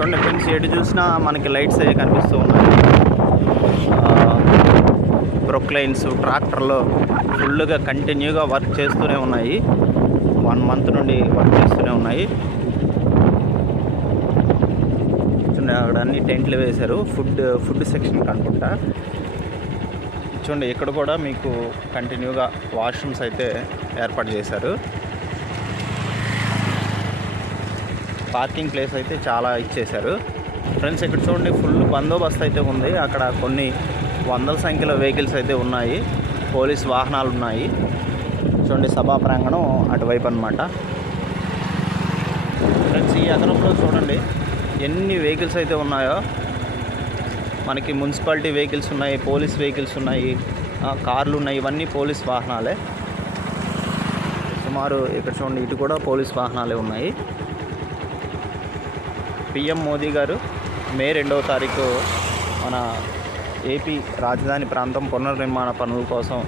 చూడండి ఫ్రెండ్స్, ఎటు చూసినా మనకి లైట్స్ అవి కనిపిస్తూ ఉన్నాయి. ప్రొక్లైన్స్ ట్రాక్టర్లో ఫుల్గా కంటిన్యూగా వర్క్ చేస్తూనే ఉన్నాయి. 1 మంత్ నుండి వర్క్ చేస్తూనే ఉన్నాయి. అక్కడ అన్ని టెంట్లు వేశారు, ఫుడ్ సెక్షన్ అనుకుంటా. చూడండి ఇక్కడ కూడా మీకు కంటిన్యూగా వాష్రూమ్స్ అయితే ఏర్పాటు చేశారు. పార్కింగ్ ప్లేస్ అయితే చాలా ఇచ్చేశారు ఫ్రెండ్స్. ఇక్కడ చూడండి ఫుల్ బందోబస్తు అయితే ఉంది. అక్కడ కొన్ని వందల సంఖ్యలో వెహికల్స్ అయితే ఉన్నాయి, పోలీస్ వాహనాలు ఉన్నాయి. చూడండి సభా ప్రాంగణం అటువైపు అన్నమాట ఫ్రెండ్స్. ఈ అదనంలో చూడండి ఎన్ని వెహికల్స్ అయితే ఉన్నాయో. మనకి మున్సిపాలిటీ వెహికల్స్ ఉన్నాయి, పోలీస్ వెహికల్స్ ఉన్నాయి, కార్లు ఉన్నాయి. ఇవన్నీ పోలీస్ వాహనాలే. సుమారు ఇక్కడ చూడండి ఇటు కూడా పోలీస్ వాహనాలే ఉన్నాయి. పిఎం మోదీ గారు మే 2వ తారీఖు మన ఏపీ రాజధాని ప్రాంతం పునర్నిర్మాణ పనుల కోసం